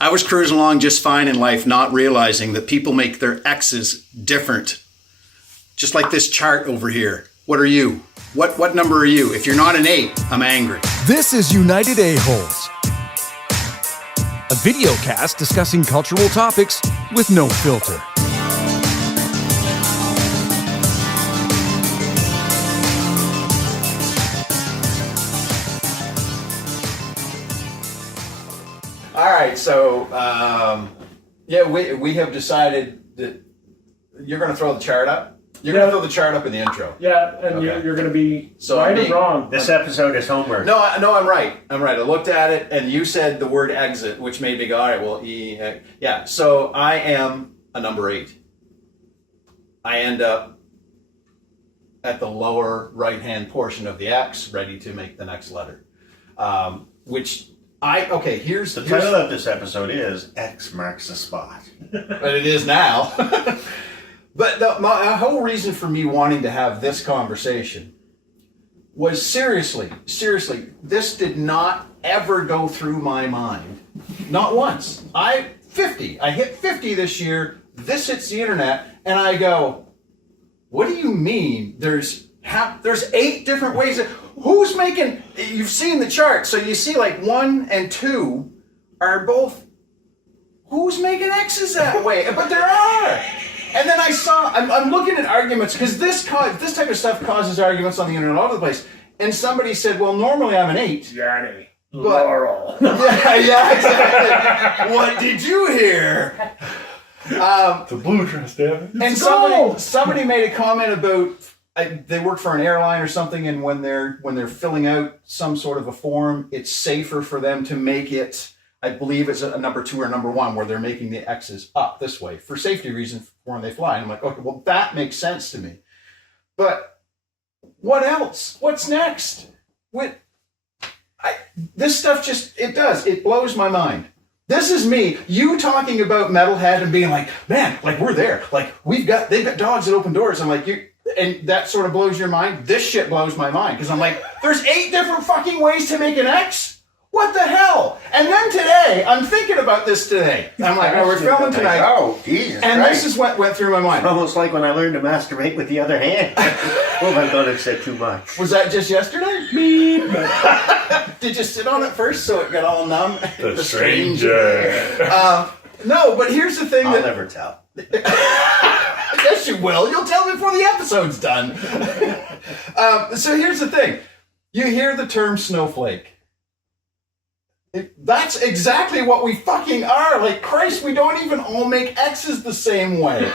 I was cruising along just fine in life, not realizing that people make their X's different. Just like this chart over here. What are you? What number are you? If you're not an 8, I'm angry. This is United Aholes, a video cast discussing cultural topics with no filter. All right, so we have decided that you're going to throw the chart up. You're going to throw the chart up in the intro. Yeah, and Okay. you're going to be right or wrong. This episode is homework. No, I'm right. I looked at it, and you said the word exit, which made me go, all right, well, yeah. So I am a number 8. I end up at the lower right-hand portion of the X, ready to make the next letter. Here's The title of this episode is X Marks the Spot. But it is now. But my whole reason for me wanting to have this conversation was seriously, this did not ever go through my mind. Not once. I hit 50 this year, this hits the internet, and I go, what do you mean there's 8 different ways who's making, you've seen the chart, so you see like 1 and 2 are both, who's making X's that way? But there are. And then I'm looking at arguments, because this type of stuff causes arguments on the internet all over the place. And somebody said, well, normally I'm an 8. Johnny. Laurel. yeah, exactly. What did you hear? The blue dress, damn it. And somebody made a comment about they work for an airline or something, and when they're filling out some sort of a form, it's safer for them to make it, I believe it's a number 2 or number 1, where they're making the X's up this way for safety reasons when they fly. And I'm like, okay, well, that makes sense to me. But what else? What's next? This stuff it blows my mind. This is me, you talking about Metalhead and being like, man, like we're there. Like they've got dogs that open doors. I'm like, and that sort of blows your mind. This shit blows my mind, because I'm like, there's 8 different fucking ways to make an X? What the hell? And then today, I'm thinking about this today. I'm like, we're filming tonight. Oh, Jesus And Christ. this is what went through my mind. Almost like when I learned to masturbate with the other hand. Oh my God, I've said too much. Was that just yesterday? Did you sit on it first so it got all numb? The stranger. No, but here's the thing I'll never tell. Yes, you will. You'll tell me before the episode's done. So here's the thing. You hear the term snowflake. That's exactly what we fucking are. Like, Christ, we don't even all make X's the same way.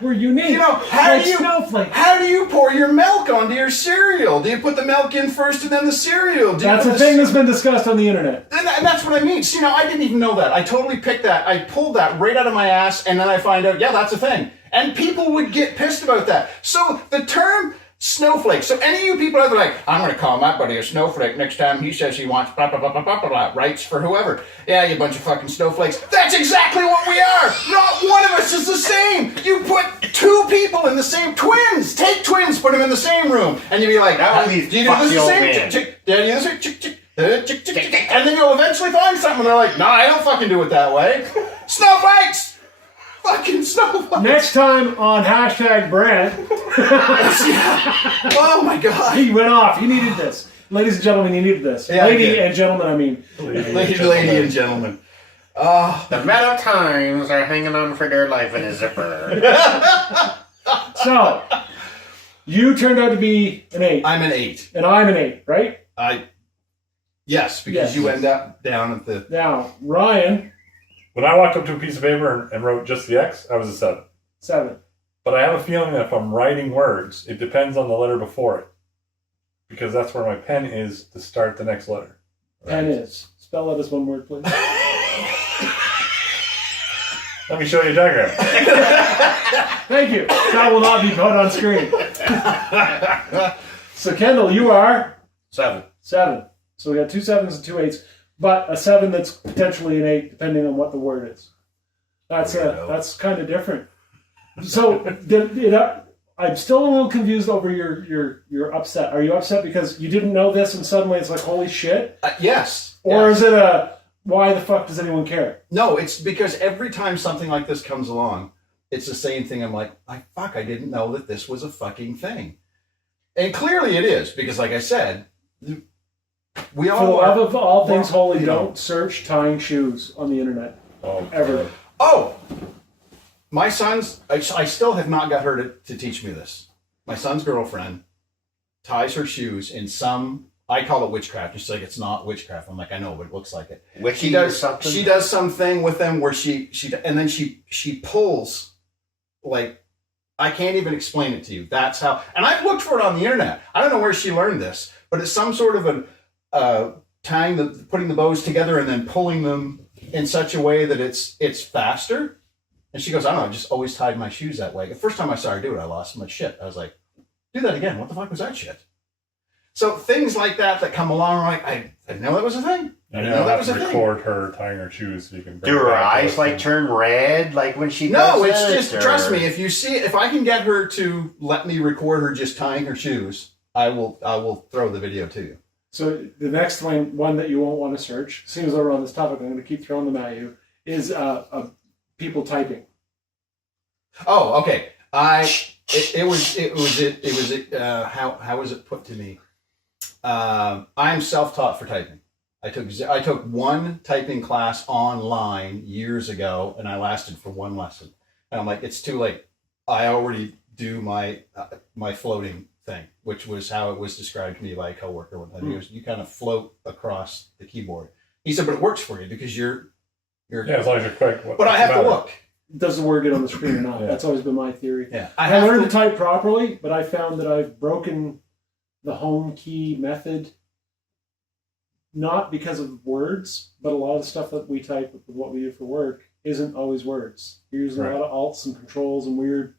We're unique. You know, how do you pour your milk onto your cereal? Do you put the milk in first and then the cereal? That's a thing that's been discussed on the internet. And that's what I mean. See, I didn't even know that. I totally picked that. I pulled that right out of my ass, and then I find out, yeah, that's a thing. And people would get pissed about that. So the term snowflake. So any of you people out there like, I'm going to call my buddy a snowflake next time he says he wants blah, blah, blah, blah, blah, blah, blah, rights for whoever. Yeah, you bunch of fucking snowflakes. That's exactly what we are. Not one of us is the same. You put 2 people in the same, twins. Take twins, put them in the same room. And you'd be like, do you do this the same? Chick, do you do this? Chick. And then you'll eventually find something and they're like, no, I don't fucking do it that way. Snowflakes! Fucking snowflakes. Next time on #Brent. Oh my God. He went off. He needed this. Ladies and gentlemen, he needed this. Yeah, Lady and gentlemen, I mean. Lady and gentlemen. The Metal Times are hanging on for their life in a zipper. So, you turned out to be an 8. I'm an 8. And I'm an 8, right? Yes, because you end up down at the... Now, Ryan... When I walked up to a piece of paper and wrote just the X, I was a 7. 7. But I have a feeling that if I'm writing words, it depends on the letter before it. Because that's where my pen is to start the next letter. Pen is. Spell out as one word, please. Let me show you a diagram. Thank you. That will not be put on screen. So, Kendall, you are? 7. 7. So we got 2 7s and 2 8s. But a 7 that's potentially an 8, depending on what the word is. That's kind of different. So I'm still a little confused over your upset. Are you upset because you didn't know this and suddenly it's like, holy shit? Yes. Or is it Why the fuck does anyone care? No, it's because every time something like this comes along, it's the same thing. I'm like, I didn't know that this was a fucking thing. And clearly it is, because like I said, we For all the love are, of all things holy, you know. don't search tying shoes on the internet. Oh, Ever. Oh! My son's, I still have not got her to teach me this. My son's girlfriend ties her shoes in some, I call it witchcraft. She's like, it's not witchcraft. I'm like, I know, but it looks like it. Witchy She does or something? She does something with them where she and then she pulls, like, I can't even explain it to you. That's how, and I've looked for it on the internet. I don't know where she learned this, but it's some sort of putting the bows together and then pulling them in such a way that it's faster. And she goes, I don't know, I just always tied my shoes that way. The first time I saw her do it, I lost my shit. I was like, do that again. What the fuck was that shit? So things like that come along, I'm like, I didn't know that was a thing. I And didn't you know that have was to a thing. record her tying her shoes so you can. Bring Do it her back to eyes us like and- turn red like when she No, does it's it, just, or- trust me, if I can get her to let me record her just tying her shoes, I will throw the video to you. So the next one that you won't want to search, seeing as though we're on this topic, I'm going to keep throwing them at you, is people typing. Oh, okay. How was it put to me? I'm self-taught for typing. I took one typing class online years ago, and I lasted for one lesson. And I'm like, it's too late. I already do my floating thing, which was how it was described to me by a coworker one time. He goes, you kind of float across the keyboard. He said, but it works for you because you're. Yeah, as long as you're quick. But I have to look. Does the word get on the screen or not? Yeah. That's always been my theory. Yeah, I learned to type properly, but I found that I've broken the home key method, not because of words, but a lot of the stuff that we type with what we do for work isn't always words. You're using a lot of alts and controls and weird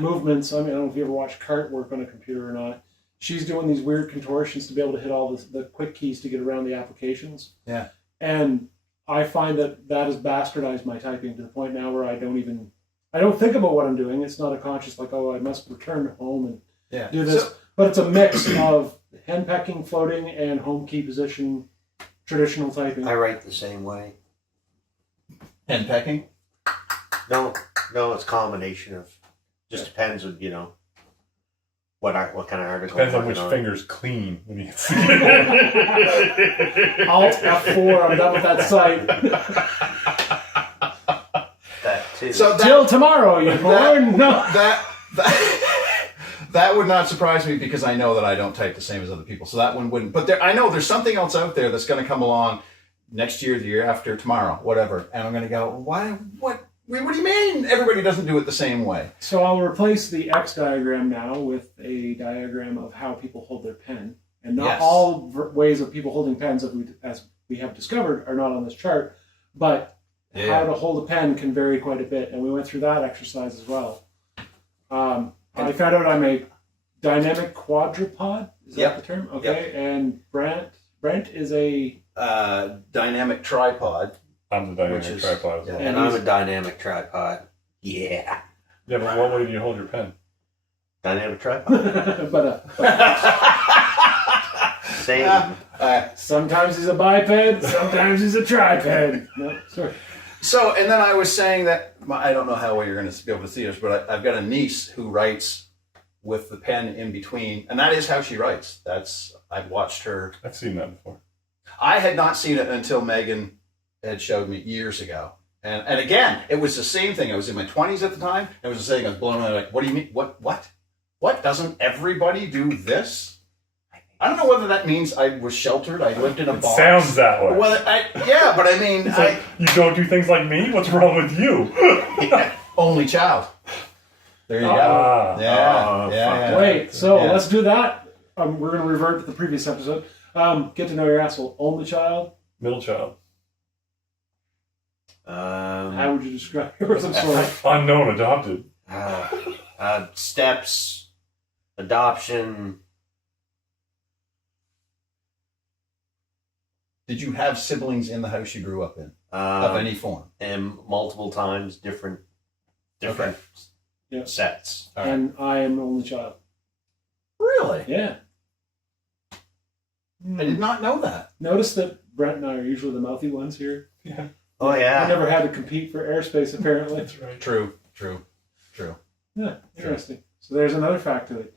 movements. I mean, I don't know if you ever watch Cart work on a computer or not. She's doing these weird contortions to be able to hit all the quick keys to get around the applications. Yeah. And I find that has bastardized my typing to the point now where I don't think about what I'm doing. It's not a conscious, like, oh, I must return home and do this. But it's a mix of henpecking, floating, and home key position, traditional typing. I write the same way. Henpecking? No, it's a combination of. Just depends on what kind of article. Depends I'm on which working finger's clean when you Alt F4, I'm done with that site. That too. So Till tomorrow, you born? No. That would not surprise me because I know that I don't type the same as other people. So that one wouldn't. But I know there's something else out there that's going to come along next year, the year after, tomorrow, whatever. And I'm going to go, what do you mean everybody doesn't do it the same way? So I'll replace the X diagram now with a diagram of how people hold their pen. And not all ways of people holding pens, as we have discovered, are not on this chart. But how to hold a pen can vary quite a bit. And we went through that exercise as well. I found out I'm a dynamic quadrupod. Is that the term? Okay. Yep. And Brent is a dynamic tripod. I'm the dynamic tripod as well. And I'm a dynamic tripod. Yeah. Yeah, but what way do you hold your pen? Dynamic tripod. but Same. sometimes he's a biped, sometimes he's a triped. No, sorry. So, and then I was saying that, I don't know how well you're going to be able to see this, but I've got a niece who writes with the pen in between, and that is how she writes. I've watched her. I've seen that before. I had not seen it until Megan had showed me years ago. And again, it was the same thing. I was in my 20s at the time. It was the same thing. I was blown away. Like, what do you mean? What? Doesn't everybody do this? I don't know whether that means I was sheltered. I lived in a box. Sounds that way. Well, but I mean, like, you don't do things like me? What's wrong with you? Only child. There you go. Yeah. Wait, so let's do that. We're going to revert to the previous episode. Get to know your asshole. Only child. Middle child. How would you describe yours? I'm sorry. Unknown, adopted. Steps, adoption. Did you have siblings in the house you grew up in of any form? And multiple times, different sets. Right. And I am an only child. Really? Yeah. I did not know that. Notice that Brent and I are usually the mouthy ones here. Oh I yeah. never had to compete for airspace, apparently. That's right. True. Yeah, interesting. So there's another fact to it.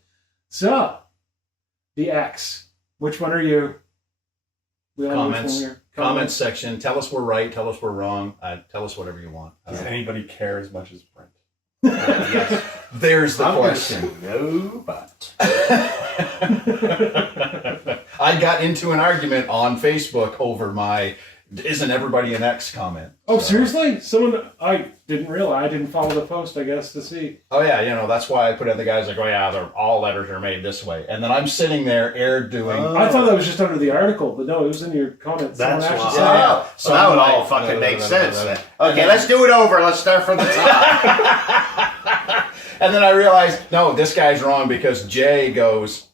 So, the X. Which one are you? We all know which one Comments. we are. Comments section. Tell us we're right. Tell us we're wrong. Tell us whatever you want. Does anybody care as much as Brent? Yes. There's the I'm gonna question. say no, but I got into an argument on Facebook over my "Isn't everybody an X" comment. Oh, So- seriously? Someone, I didn't realize. I didn't follow the post, I guess, to see. Oh yeah, that's why I put in the guys like, oh yeah, all letters are made this way, and then I'm sitting there doing. Oh. I thought that was just under the article, but no, it was in your comments. that's Someone why. actually said, Yeah. So that would I'm all like, fucking make sense then. And Okay, then- let's do it over. Let's start from the top. And then I realized, no, this guy's wrong because Jay goes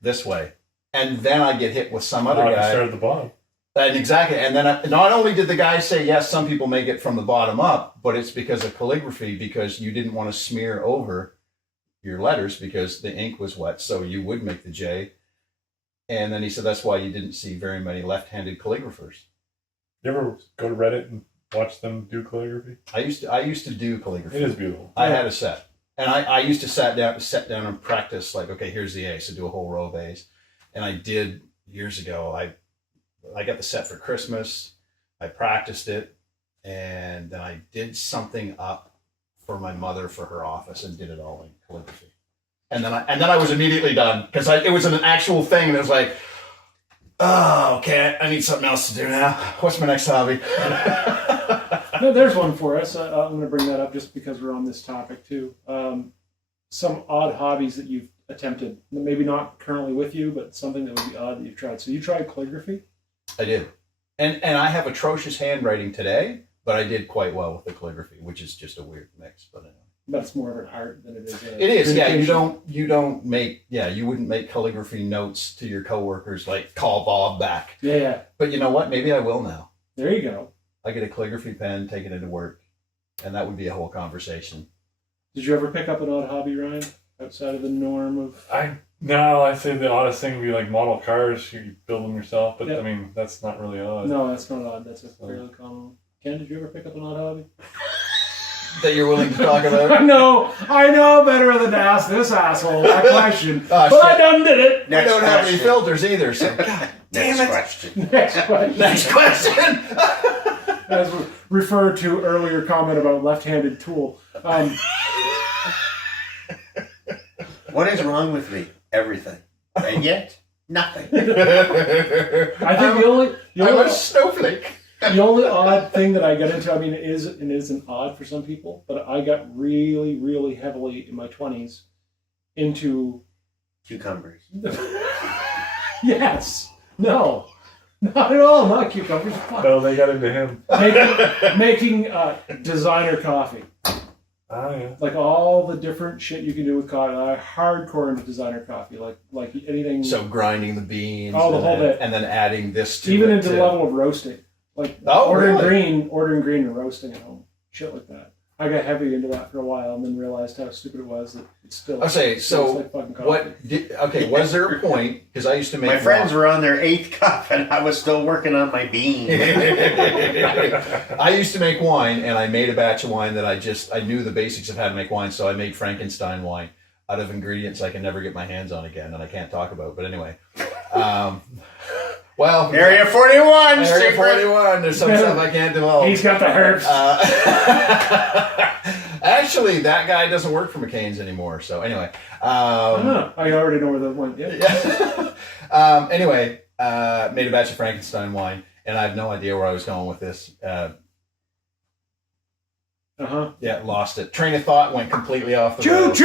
this way, and then I get hit with some other I guy. start at the bottom. And exactly, and then not only did the guy say yes, some people make it from the bottom up, but it's because of calligraphy, because you didn't want to smear over your letters because the ink was wet, so you would make the J. And then he said that's why you didn't see very many left-handed calligraphers. You ever go to Reddit and watch them do calligraphy? I used to do calligraphy. It is beautiful. I had a set, and I used to sit down and practice. Like, okay, here's the A, so do a whole row of A's, and I did years ago. I got the set for Christmas. I practiced it, and then I did something up for my mother for her office and did it all in calligraphy. And then I was immediately done because it was an actual thing, and it was like, oh, okay, I need something else to do now. What's my next hobby? no, there's one for us. I'm going to bring that up just because we're on this topic, too. Some odd hobbies that you've attempted. Maybe not currently with you, but something that would be odd that you've tried. So you tried calligraphy? I did. And I have atrocious handwriting today, but I did quite well with the calligraphy, which is just a weird mix. But anyway. But it's more of an art than it is. It is, yeah. You wouldn't make calligraphy notes to your coworkers like call Bob back. Yeah. But you know what? Maybe I will now. There you go. I get a calligraphy pen, take it into work, and that would be a whole conversation. Did you ever pick up an odd hobby, Ryan, outside of the norm of? I'd say the oddest thing would be like model cars. You build them yourself, but Yep. I mean that's not really odd. No, that's not odd. That's a fairly common one. Ken, did you ever pick up an odd hobby? That you're willing to talk about? I know better than to ask this asshole that question, Oh, but I shit. done did it. I Next don't have any question. filters either, so God damn Next it. question. Next question. Next question. As we referred to earlier comment about left-handed tool. What is wrong with me? Everything. And yet, nothing. I think the I'm a snowflake. only odd thing that I get into, I mean, it isn't odd for some people, but I got really, really heavily in my 20s into Cucumbers. yes, no, not at all, not cucumbers. Fuck. No, they got into him. Making designer coffee. Oh yeah. Like all the different shit you can do with coffee. I hardcore into designer coffee. Like anything. So grinding the beans, Oh, the whole bit. and then adding this to even it into the too. level of roasting. Like ordering green and roasting at home. Shit like that. I got heavy into that for a while and then realized how stupid it was that it's still. I'll say, tastes so like fucking coffee. was there a point, because I used to make My friends wine. were on their 8th cup and I was still working on my bean. I used to make wine, and I made a batch of wine that I knew the basics of how to make wine, so I made Frankenstein wine out of ingredients I can never get my hands on again, and I can't talk about. But anyway, well, Area 41, Area secret. 41. There's some stuff I can't divulge. He's got the herbs. Actually, that guy doesn't work for McCain's anymore. So anyway, I already know where that went. Yeah. anyway, made a batch of Frankenstein wine, and I have no idea where I was going with this. Yeah, lost it. Train of thought went completely off the Choo rails. choo!